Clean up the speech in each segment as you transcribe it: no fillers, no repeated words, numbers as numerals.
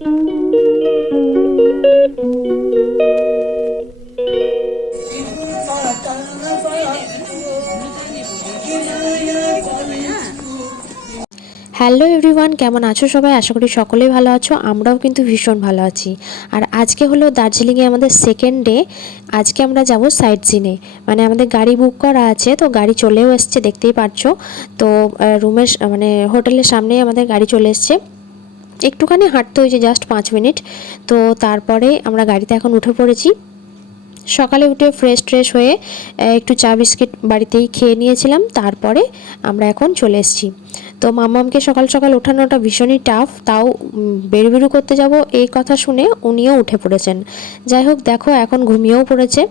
Hello everyone, কেমন আছো সবাই? আশা করি সকলেই ভালো আছো। আমরাও কিন্তু ভীষণ ভালো আছি। আর আজকে হলো দার্জিলিংয়ে আমাদের সেকেন্ড ডে। আজকে আমরা যাব সাইট সিনে, মানে আমাদের গাড়ি বুক করা আছে, তো গাড়ি চলেও এসছে, দেখতেই পাচ্ছ। তো রুমের মানে হোটেলের সামনেই আমাদের গাড়ি চলে এসছে। একটুখানি হাঁটতে হয়েছে, জাস্ট 5 মিনিট। তো তারপরে আমরা গাড়িতে এখন উঠে পড়েছি। সকালে উঠে ফ্রেশ হয়ে একটু চা বিস্কিট বাড়িতেই খেয়ে নিয়েছিলাম, তারপরে আমরা এখন চলে এসেছি। তো মাম্মামকে সকাল সকাল ওঠানোটা ভীষণই টাফ, তাও বেরু করতে যাব এই কথা শুনে উনিও উঠে পড়েছেন। যাই হোক, দেখো এখন ঘুমিয়েও পড়েছে।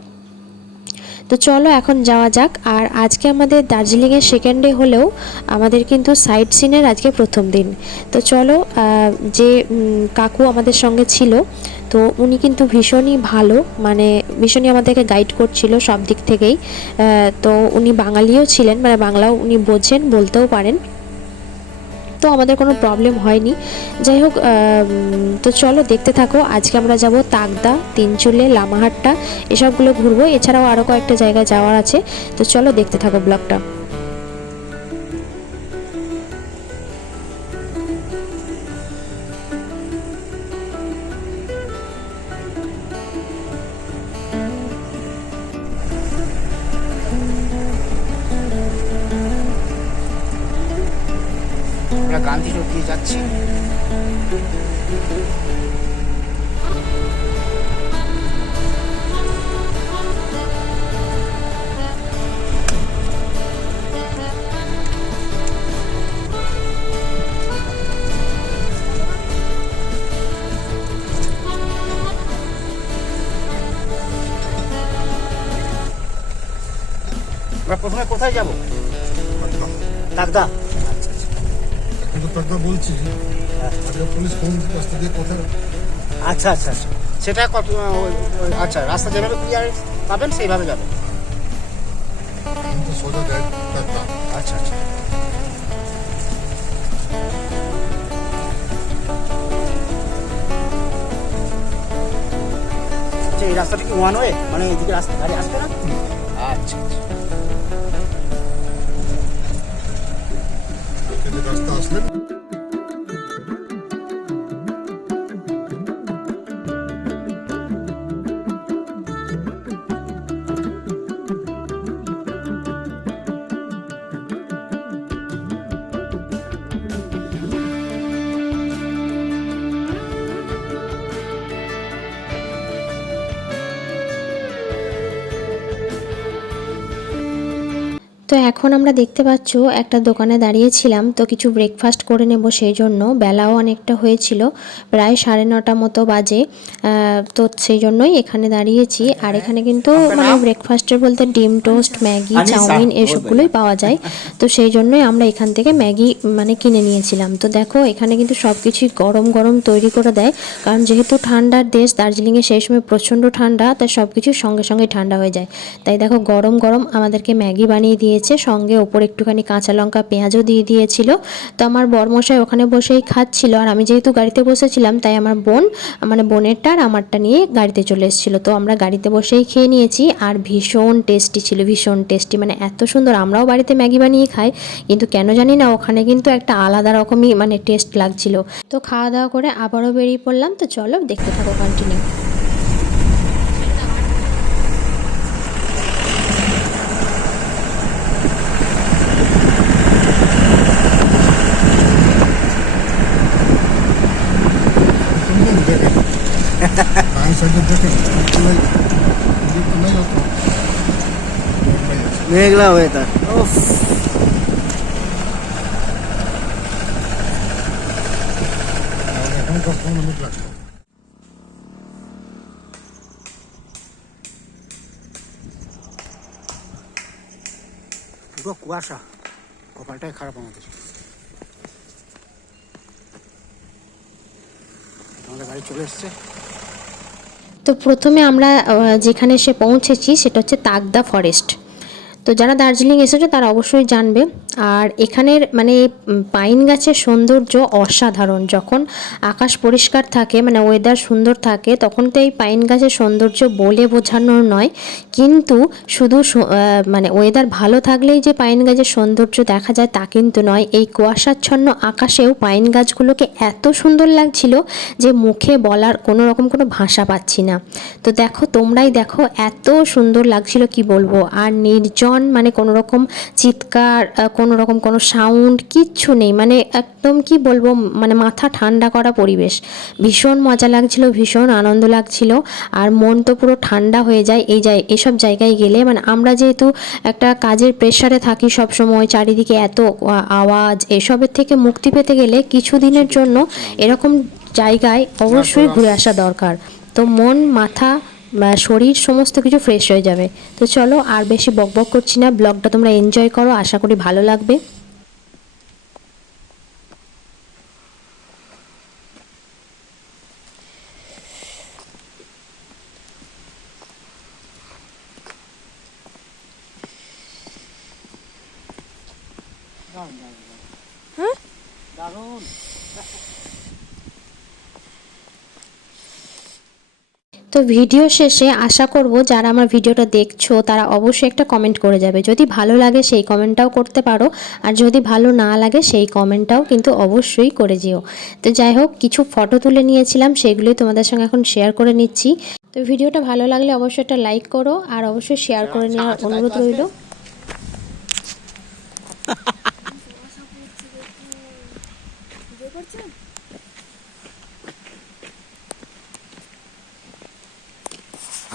তো চলো এখন যাওয়া যাক। আর আজকে আমাদের দার্জিলিংয়ের সেকেন্ড ডে হলেও আমাদের কিন্তু সাইট সিনের আজকে প্রথম দিন। তো চলো, যে কাকু আমাদের সঙ্গে ছিল, তো উনি কিন্তু ভীষণই ভালো, মানে ভীষণই আমাদেরকে গাইড করছিল সব দিক থেকেই। তো উনি বাঙালিও ছিলেন, মানে বাংলাও উনি বোঝেন, বলতেও পারেন, তো আমাদের কোনো প্রবলেম হয়নি। যাই হোক, তো চলো দেখতে থাকো। আজকে আমরা যাব তাকদা, তিনচুলে, লামাহাট্টা, এসবগুলো ঘুরবো। এছাড়াও আরও কয়েকটা জায়গায় যাওয়ার আছে। তো চলো দেখতে থাকো ব্লগটা। আমরা গান্ধী রোড দিয়ে যাচ্ছি। আমরা প্রথমে কোথায় যাব? তাকদা। এখন তো টাকা বলছি, আজকে পুলিশ ফোন রাস্তা দিয়ে কোথায়। আচ্ছা আচ্ছা আচ্ছা, সেটা কত? আচ্ছা, রাস্তা যেভাবে ক্লিয়ার পাবেন সেইভাবে যাবেন। কিন্তু সোজা দেয় টাকা। আচ্ছা আচ্ছা, আচ্ছা এই রাস্তাটা কি ওয়ান ওয়ে, মানে এদিকে রাস্তা গাড়ি আসবে না? আচ্ছা আচ্ছা, কিন্তু রাস্তা আসলে তো এখন আমরা দেখতে পাচ্ছ একটা দোকানে দাঁড়িয়েছিলাম, তো কিছু ব্রেকফাস্ট করে নেব, সেই জন্য বেলাও অনেকটা হয়েছিল, প্রায় 9:30 মতো বাজে। তো সেই জন্যই এখানে দাঁড়িয়েছি। আর এখানে কিন্তু মানে ব্রেকফাস্টের বলতে ডিম টোস্ট, ম্যাগি, চাউমিন এসবগুলোই পাওয়া যায়। তো সেই জন্যই আমরা এখান থেকে ম্যাগি মানে কিনে নিয়েছিলাম। তো দেখো এখানে কিন্তু সব কিছুই গরম গরম তৈরি করে দেয়, কারণ যেহেতু ঠান্ডার দেশ দার্জিলিংয়ে, সেই সময় প্রচণ্ড ঠান্ডা, তাই সব কিছু সঙ্গে সঙ্গে ঠান্ডা হয়ে যায়। তাই দেখো গরম গরম আমাদেরকে ম্যাগি বানিয়ে দিয়ে সঙ্গে ওপর একটুখানি কাঁচা লঙ্কা পেঁয়াজও দিয়ে দিয়েছিল। তো আমার বরমশাই ওখানে বসেই খাচ্ছিল, আর আমি যেহেতু গাড়িতে বসেছিলাম তাই আমার বোন, মানে বোনেরটা আর আমারটা নিয়ে গাড়িতে চলে এসেছিল। তো আমরা গাড়িতে বসেই খেয়ে নিয়েছি। আর ভীষণ টেস্টি ছিল, ভীষণ টেস্টি, মানে এত সুন্দর। আমরাও বাড়িতে ম্যাগি বানিয়ে খাই, কিন্তু কেন জানি না ওখানে কিন্তু একটা আলাদা রকমই মানে টেস্ট লাগছিল। তো খাওয়া দাওয়া করে আবারও বেরিয়ে পড়লাম। তো চলো দেখতে থাকো, কন্টিনিউ। দেখেন ডান সাইডে দেখেন নাই অত মেঘলা ওয়েদার। এখন 10-15 মিনিট লাগবে। পুরো কুয়াশা, কপালটাই খারাপ আমাদের। আমাদের গাড়ি চলে এসছে। তো প্রথমে আমরা যেখানে এসে পৌঁছেছি সেটা হচ্ছে তাকদা ফরেস্ট। তো যারা দার্জিলিং এসেছো তারা অবশ্যই জানবে। আর এখানের মানে পাইন গাছের সৌন্দর্য অসাধারণ। যখন আকাশ পরিষ্কার থাকে মানে ওয়েদার সুন্দর থাকে তখন তো এই পাইন গাছের সৌন্দর্য বলে বোঝানোর নয়, কিন্তু শুধু মানে ওয়েদার ভালো থাকলেই যে পাইন গাছের সৌন্দর্য দেখা যায় তা কিন্তু নয়। এই কুয়াশাচ্ছন্ন আকাশেও পাইন গাছগুলোকে এত সুন্দর লাগছিল যে মুখে বলার কোনো রকম কোনো ভাষা পাচ্ছি না। তো দেখো, তোমরাই দেখো এত সুন্দর লাগছিল কি বলবো। আর নির্জন, মানে কোনো রকম চিৎকার, কোনো রকম কোনো সাউন্ড কিচ্ছু নেই, মানে একদম কি বলবো, মানে মাথা ঠান্ডা করা পরিবেশ। ভীষণ মজা লাগছিল, ভীষণ আনন্দ লাগছিল। আর মন তো পুরো ঠান্ডা হয়ে যায় এসব জায়গায় গেলে। মানে আমরা যেহেতু একটা কাজের প্রেশারে থাকি সব সময়, চারিদিকে এত আওয়াজ, এসবের থেকে মুক্তি পেতে গেলে কিছুদিনের জন্য এরকম জায়গায় অবশ্যই ঘুরে আসা দরকার। তো মন, মাথা, শরীর সমস্ত কিছু ফ্রেশ হয়ে যাবে। তো চলো আর বেশি বকবক করছি না, ব্লগটা তোমরা এনজয় করো, আশা করি ভালো লাগবে। দারুণ। তো ভিডিও শেষে আশা করব যারা আমার ভিডিওটা দেখছো তারা অবশ্যই একটা কমেন্ট করে যাবে। যদি ভালো লাগে সেই কমেন্টটাও করতে পারো, আর যদি ভালো না লাগে সেই কমেন্টটাও কিন্তু অবশ্যই করে যেও। তো যাই হোক, কিছু ফটো তুলে নিয়েছিলাম, সেগুলোই তোমাদের সঙ্গে এখন শেয়ার করে নিচ্ছি। তো ভিডিওটা ভালো লাগলে অবশ্যই একটা লাইক করো, আর অবশ্যই শেয়ার করে নেওয়ার অনুরোধ রইল।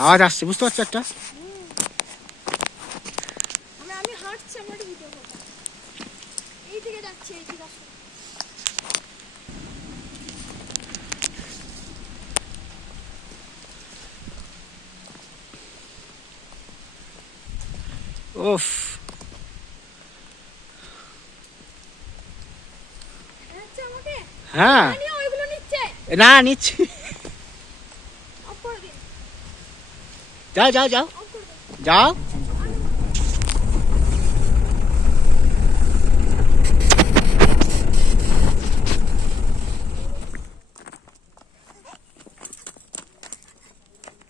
আওয়াজ আসছে, বুঝতে পারছো একটা? আমি হাঁটছি, আমার একটা ভিডিও করব। এই দিকে যাচ্ছি, এই দিকে আসো। উফ, আচ্ছা আমাকে হ্যাঁ আনি ওইগুলো নিচ্ছে। না নিচ্ছি। অফ করে দিন, যাও যাও যাও অফ করে দিন। যাও।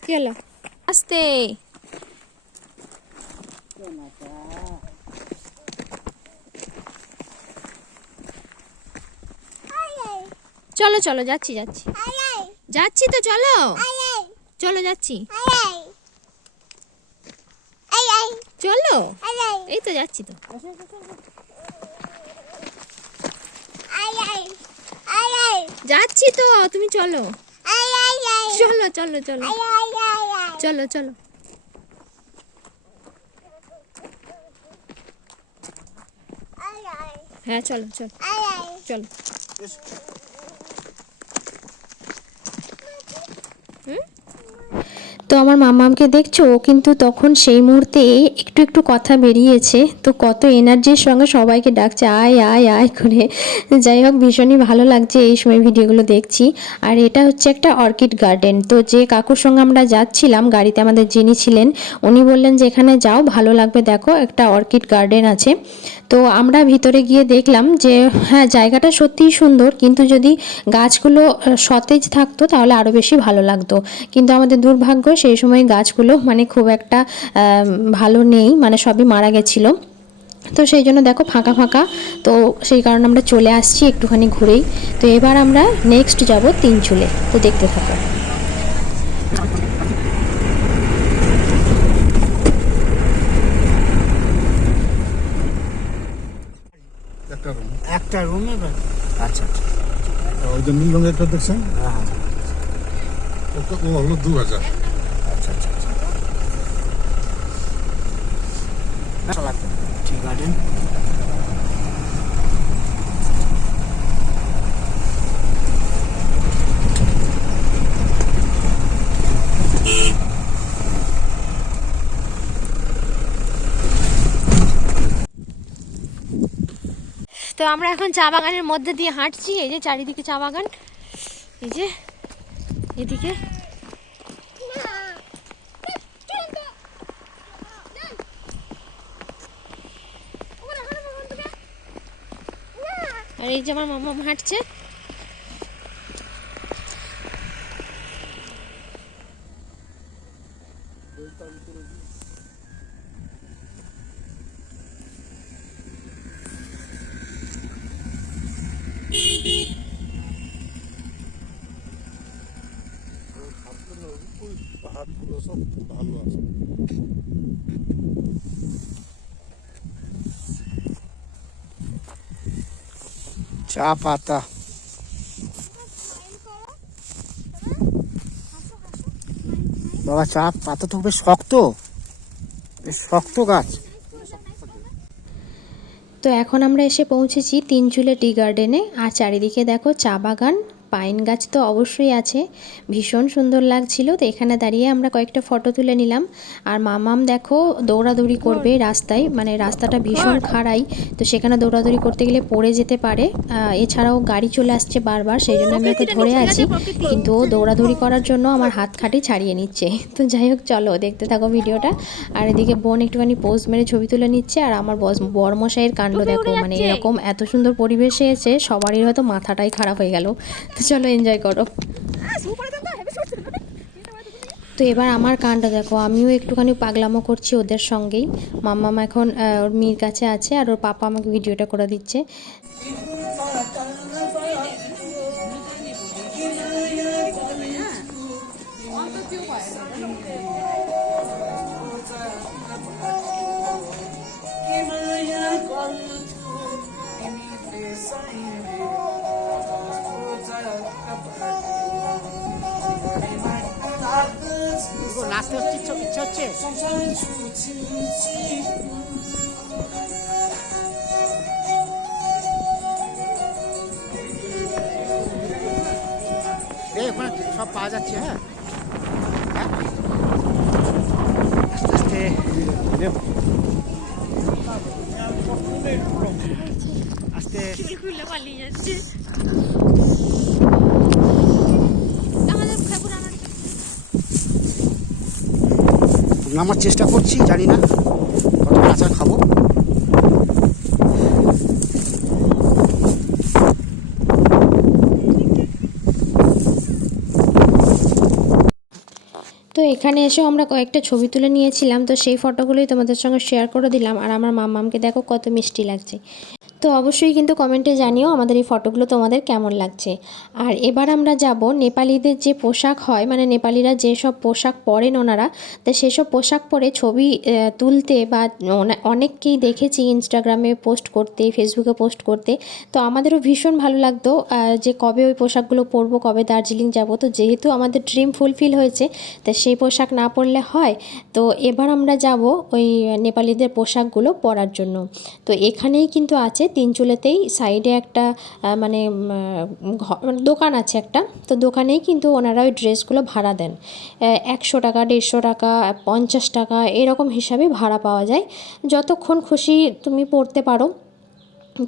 কি হলো? আস্তে। চলো চলো, যাচ্ছি যাচ্ছি যাচ্ছি, তো চলো চলো, যাচ্ছি, চলো, এই তো যাচ্ছি তো। যাচ্ছি তো, তুমি চলো, চলো চলো চলো চলো চলো। হ্যাঁ চলো চলো চলো। তো আমার মামামকে দেখছো, ও কিন্তু তখন সেই মুহূর্তে একটু একটু কথা বেরিয়েছে, তো কত এনার্জির সঙ্গে সবাইকে ডাকছে আয় আয় আয় করে। যাই হোক, ভীষণই ভালো লাগছে এই সময় ভিডিওগুলো দেখছি। আর এটা হচ্ছে একটা অর্কিড গার্ডেন। তো যে কাকুর সঙ্গে আমরা যাচ্ছিলাম গাড়িতে, আমাদের যিনি ছিলেন, উনি বললেন যে এখানে যাও, ভালো লাগবে, দেখো একটা অর্কিড গার্ডেন আছে। তো আমরা ভিতরে গিয়ে দেখলাম যে হ্যাঁ, জায়গাটা সত্যিই সুন্দর, কিন্তু যদি গাছগুলো সতেজ থাকতো তাহলে আরও বেশি ভালো লাগতো। কিন্তু আমাদের দুর্ভাগ্য, সেই সময় গাছগুলো মানে খুব একটা ভালো নেই, মানে সবই মারা গেছিলো। তো সেই জন্য দেখো ফাঁকা ফাঁকা, তো সেই কারণে আমরা চলে আসছি একটুখানি ঘুরেই। তো এবার আমরা নেক্সট যাব তিনচুলে, তো দেখতে থাকো। একটা রুম। একটা রুমে? আচ্ছা আচ্ছা। ওই যে নীল রঙের একটা দেখছেন, হ্যাঁ হ্যাঁ, ও হলো 2000। আচ্ছা আচ্ছা আচ্ছা। ঠিক গার্ডেন। তো আমরা এখন চা বাগানের মধ্যে দিয়ে হাঁটছি। এই যে চারিদিকে চা বাগান, এই যে এদিকে। আর এই যে আমার মামা হাঁটছে। হাতগুলো সব ভালো আছে। চা পাতা, বাবা চা পাতা তো বেশ শক্ত, বেশ শক্ত গাছ। তো এখন আমরা এসে পৌঁছেছি তিনচুলে টি গার্ডেনে। আর চারিদিকে দেখো চা বাগান, পাইন গাছ তো অবশ্যই আছে, ভীষণ সুন্দর লাগছিল। তো এখানে দাঁড়িয়ে আমরা কয়েকটা ফটো তুলে নিলাম। আর মামাম দেখো দৌড়াদৌড়ি করবে রাস্তায়, মানে রাস্তাটা ভীষণ খাড়াই, তো সেখানে দৌড়াদৌড়ি করতে গেলে পড়ে যেতে পারে। এছাড়াও গাড়ি চলে আসছে বারবার, সেই জন্য আমি ওকে ধরে আছি, কিন্তু ও দৌড়াদৌড়ি করার জন্য আমার হাত খাটি ছাড়িয়ে নিচ্ছে। তো যাই হোক, চলো দেখতে থাকো ভিডিওটা। আর এদিকে বোন একটুখানি পোজ মেরে ছবি তুলে নিচ্ছে। আর আমার বরমশাইয়ের কাণ্ড দেখো, মানে এরকম এত সুন্দর পরিবেশে এসে সবারই হয়তো মাথাটাই খারাপ হয়ে গেল। তো চলো এনজয় করো। তো এবার আমার কাণ্ড দেখো, আমিও একটুখানি পাগলামো করছি ওদের সঙ্গেই। মাম্মাম এখন ওর মেয়ের কাছে আছে, আর ওর পাপা আমাকে ভিডিওটা করে দিচ্ছে। নাচতে হচ্ছে, ইচ্ছা হচ্ছে। ওখানে সব পাওয়া যাচ্ছে। হ্যাঁ, আস্তে আস্তে আস্তে খুলে পালিয়ে যাচ্ছে। নামার চেষ্টা করছি, জানি না কত আচার খাবো। তো এখানে এসেও আমরা কয়েকটা ছবি তুলে নিয়েছিলাম, তো সেই ফটোগুলোই তোমাদের সঙ্গে শেয়ার করে দিলাম। আর আমার মাম্মামকে দেখো কত মিষ্টি লাগছে। তো অবশ্যই কিন্তু কমেন্টে জানিও আমাদের এই ফটোগুলো তোমাদের কেমন লাগছে। আর এবার আমরা যাব নেপালিদের যে পোশাক হয়, মানে নেপালিরা যেসব পোশাক পরেন ওনারা, তো সেসব পোশাক পরে ছবি তুলতে বা অনেককেই দেখেছি ইনস্টাগ্রামে পোস্ট করতে, ফেসবুকে পোস্ট করতে। তো আমাদেরও ভীষণ ভালো লাগতো যে কবে ওই পোশাকগুলো পরবো, কবে দার্জিলিং যাব। তো যেহেতু আমাদের ড্রিম ফুলফিল হয়েছে, তা সেই পোশাক না পরলে হয়। তো এবার আমরা যাব ওই নেপালিদের পোশাকগুলো পরার জন্য। তো এখানেই কিন্তু আছে তিনচুলেতেই সাইডে একটা মানে দোকান আছে একটা, তো দোকানেই কিন্তু ওনারা ওই ড্রেসগুলো ভাড়া দেন। 100 টাকা, 150 টাকা, 50 টাকা এরকম হিসাবে ভাড়া পাওয়া যায়। যতক্ষণ খুশি তুমি পরতে পারো,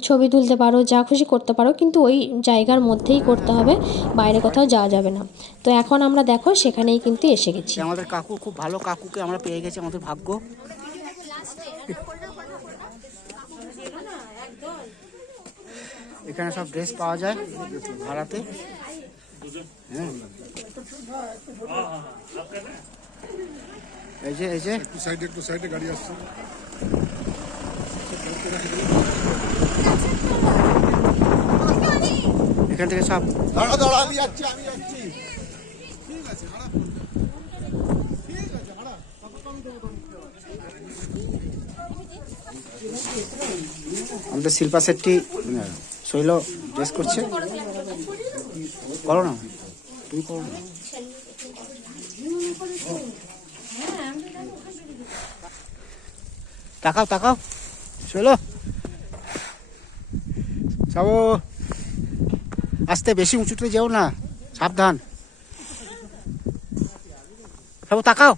ছবি তুলতে পারো, যা খুশি করতে পারো, কিন্তু ওই জায়গার মধ্যেই করতে হবে, বাইরে কোথাও যাওয়া যাবে না। তো এখন আমরা দেখো সেখানেই কিন্তু এসে গেছি। আমাদের কাকু, খুব ভালো কাকুকে আমরা পেয়ে গেছি, আমাদের ভাগ্য। এখানে সব ড্রেস পাওয়া যায় ভাড়াতে। এই যে একটু সাইডে গাড়ি আসছে। এখান থেকে সব দাঁড়া আমি যাচ্ছি। ঠিক আছে, আমাদের শিল্পা শেট্টি শৈল ড্রেস করছে। করো না, তুমি করো না। তাকাও শৈল, সব আস্তে, বেশি উঁচুতে যেও না, সাবধান। সব তাকাও।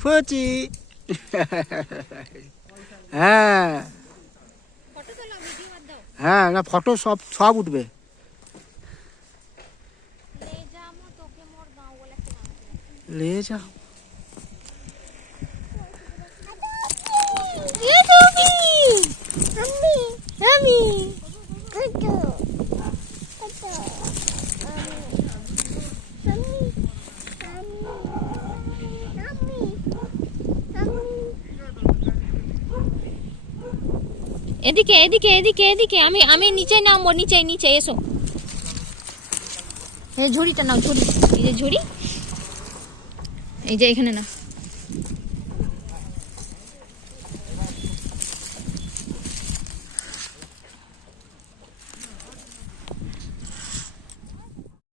ফুচি। হ্যাঁ হ্যাঁ, না ফটো সব উঠবে। লে যাও। আমি এদিকে এদিকে এদিকে এদিকে আমি আমি নিচে নামবো, নিচে নিচে এসো। এই ঝুড়িটা নাও, ঝুড়ি, এই যে ঝুড়ি, এই যে এখানে না।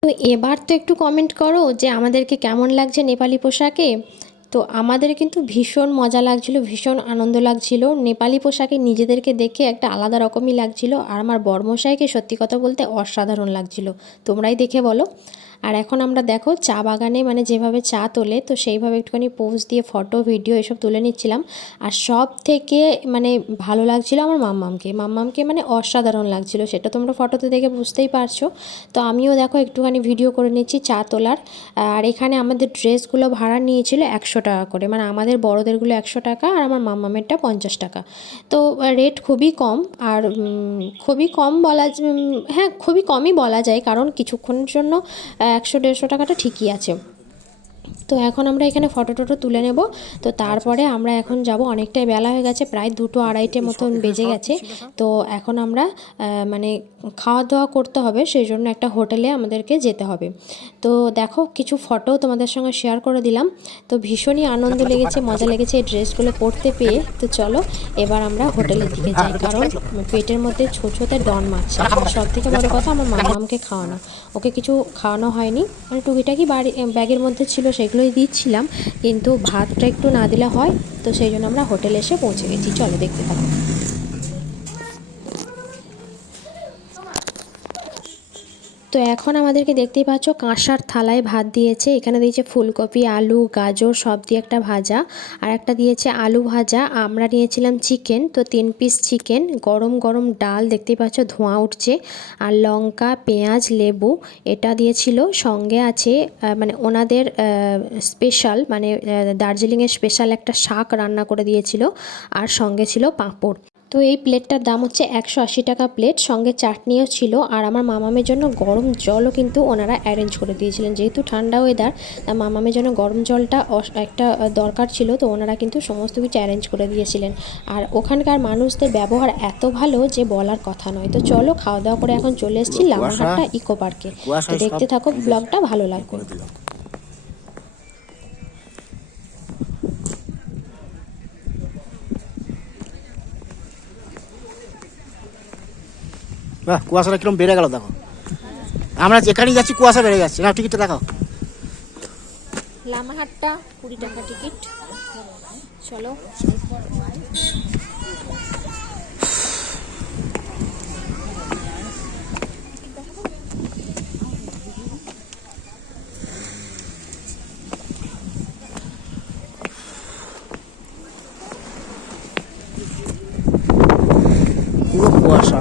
তো এবার তো একটু কমেন্ট করো যে আমাদেরকে কেমন লাগছে নেপালি পোশাকে। তো আমাদের কিন্তু ভীষণ মজা লাগছিল, ভীষণ আনন্দ লাগছিল। নেপালি পোশাকে নিজেদেরকে দেখে একটা আলাদা রকমই লাগছিল। আর আমার বরমশাইকে সত্যি কথা বলতে অসাধারণ লাগছিল। তোমরাই দেখে বলো। আর এখন আমরা দেখো চা বাগানে মানে যেভাবে চা তোলে, তো সেইভাবে একটুখানি পোজ দিয়ে ফটো ভিডিও এসব তুলে নিচ্ছিলাম। আর সব থেকে মানে ভালো লাগছিল আমার মাম্মামকে মানে অসাধারণ লাগছিল, সেটা তোমরা ফটোতে দেখে বুঝতেই পারছো। তো আমিও দেখো একটুখানি ভিডিও করে নিচ্ছি চা তোলার। আর এখানে আমাদের ড্রেসগুলো ভাড়া নিয়েছিল 100 টাকা করে, মানে আমাদের বড়োদেরগুলো 100 টাকা আর আমার মাম্মামেরটা 50 টাকা। তো রেট খুবই কম। আর খুবই কম হ্যাঁ খুবই কমই বলা যায়, কারণ কিছুক্ষণের জন্য 100-150 টাকাটা ঠিকই আছে। তো এখন আমরা এখানে ফটো টটো তুলে নেব। তো তারপরে আমরা এখন যাব, অনেকটাই বেলা হয়ে গেছে, প্রায় 2-2:30 মতন বেজে গেছে। তো এখন আমরা মানে খাওয়া দাওয়া করতে হবে, সেই জন্য একটা হোটেলে আমাদেরকে যেতে হবে। তো দেখো কিছু ফটো তোমাদের সঙ্গে শেয়ার করে দিলাম। তো ভীষণই আনন্দ লেগেছে, মজা লেগেছে এই ড্রেসগুলো পরতে পেয়ে। তো চলো এবার আমরা হোটেলের দিকে যাই, কারণ পেটের মধ্যে ছোছোতে ডন মারছে। আর সব থেকে বড় কথা আমার মামামকে খাওয়ানো, ওকে কিছু খাওয়ানো হয়নি, মানে টুকিটাকি ব্যাগের মধ্যে ছিল সেগুলোই দিচ্ছিলাম, কিন্তু ভাতটা একটু না দিলে হয়। তো সেই জন্য আমরা হোটেলে এসে পৌঁছে গেছি, চলো দেখতে থাকো। তো এখন আমাদেরকে দেখতেই পাচ্ছ কাঁসার থালায় ভাত দিয়েছে। এখানে দিয়েছে ফুলকপি, আলু, গাজর সব দিয়ে একটা ভাজা, আর একটা দিয়েছে আলু ভাজা। আমরা নিয়েছিলাম চিকেন, তো 3 পিস চিকেন, গরম গরম ডাল, দেখতেই পাচ্ছ ধোঁয়া উঠছে, আর লঙ্কা, পেঁয়াজ, লেবু এটা দিয়েছিল। সঙ্গে আছে মানে ওনাদের স্পেশাল মানে দার্জিলিংয়ের স্পেশাল একটা শাক রান্না করে দিয়েছিল, আর সঙ্গে ছিল পাঁপড়। তো এই প্লেটটার দাম হচ্ছে 180 টাকা প্লেট, সঙ্গে চাটনিও ছিল। আর আমার মামামের জন্য গরম জলও কিন্তু ওনারা অ্যারেঞ্জ করে দিয়েছিলেন, যেহেতু ঠান্ডা ওয়েদার, মামামের জন্য গরম জলটা একটা দরকার ছিল, তো ওনারা কিন্তু সমস্ত কিছু অ্যারেঞ্জ করে দিয়েছিলেন। আর ওখানকার মানুষদের ব্যবহার এত ভালো যে বলার কথা নয়। তো চলো খাওয়া দাওয়া করে এখন চলে এসেছি লামাহাট্টা ইকো পার্কে। তো দেখতে থাকো ব্লগটা, ভালো লাগবে। বাহ, কুয়াশাটা কিরকম বেড়ে গেল দেখো। আমরা যেখানেই যাচ্ছি কুয়াশা বেড়ে যাচ্ছে। না টিকিটটা দেখাও। লামাহাট্টা 20 টাকা টিকিট। চলো পুরো কুয়াশা,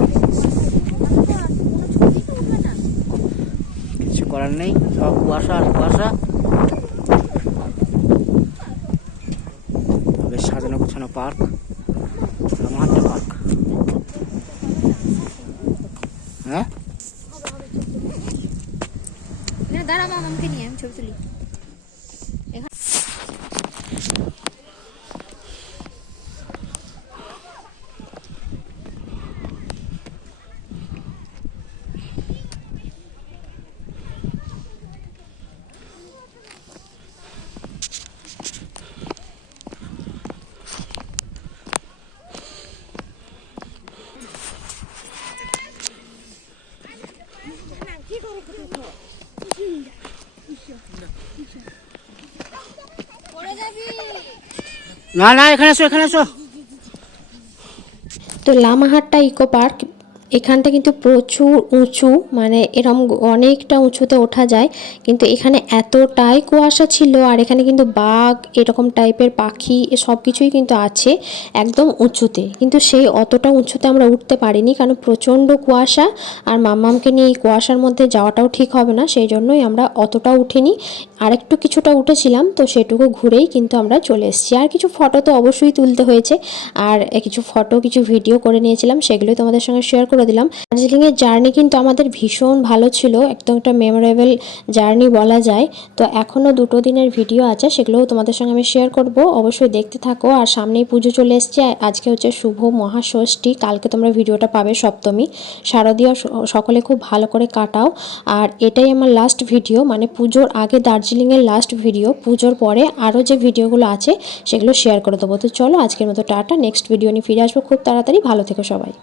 কিছু করার নেই, সব কুয়াশা আর কুয়াশা। বেশ সাজানো গোছানো পার্ক, লামাহাট্টা পার্ক। হ্যাঁ দাঁড়া, মামামকে নিয়ে আমি ছবি তুলি। না না, এখানে এসো, এখানে এসো। তো লামাহাট্টা ইকো পার্ক এখানটা কিন্তু প্রচুর উঁচু, মানে এরম অনেকটা উঁচুতে ওঠা যায়, কিন্তু এখানে এতটাই কুয়াশা ছিল। আর এখানে কিন্তু বাঘ এরকম টাইপের পাখি সব কিছুই কিন্তু আছে একদম উঁচুতে, কিন্তু সেই অতটা উঁচুতে আমরা উঠতে পারিনি কারণ প্রচণ্ড কুয়াশা। আর মাম্মামকে নিয়ে এই কুয়াশার মধ্যে যাওয়াটাও ঠিক হবে না, সেই জন্যই আমরা অতটা উঠিনি। আরেকটু কিছুটা উঠেছিলাম, তো সেটুকু ঘুরেই কিন্তু আমরা চলে এসেছি। আর কিছু ফটো তো অবশ্যই তুলতে হয়েছে, আর কিছু ফটো কিছু ভিডিও করে নিয়েছিলাম, সেগুলোই তোমাদের সঙ্গে শেয়ার করে দিলাম। দার্জিলিংয়ের জার্নি কিন্তু আমাদের ভীষণ ভালো ছিল, একদম একটা মেমোরেবল জার্নি বলা যায়। তো এখনও 2 দিনের ভিডিও আছে, সেগুলোও তোমাদের সঙ্গে আমি শেয়ার করব, অবশ্যই দেখতে থাকো। আর সামনেই পুজো চলে এসছে, আজকে হচ্ছে শুভ মহাষষ্ঠী, কালকে তোমরা ভিডিওটা পাবে সপ্তমী। শারদীয় সকলে খুব ভালো করে কাটাও। আর এটাই আমার লাস্ট ভিডিও, মানে পুজোর আগে দার্জিলিংয়ের লাস্ট ভিডিও। পুজোর পরে আরও যে ভিডিওগুলো আছে সেগুলো শেয়ার করে দেবো। তো চলো আজকের মতো টাটা, নেক্সট ভিডিও নিয়ে ফিরে আসবো খুব তাড়াতাড়ি। ভালো থেকো সবাই।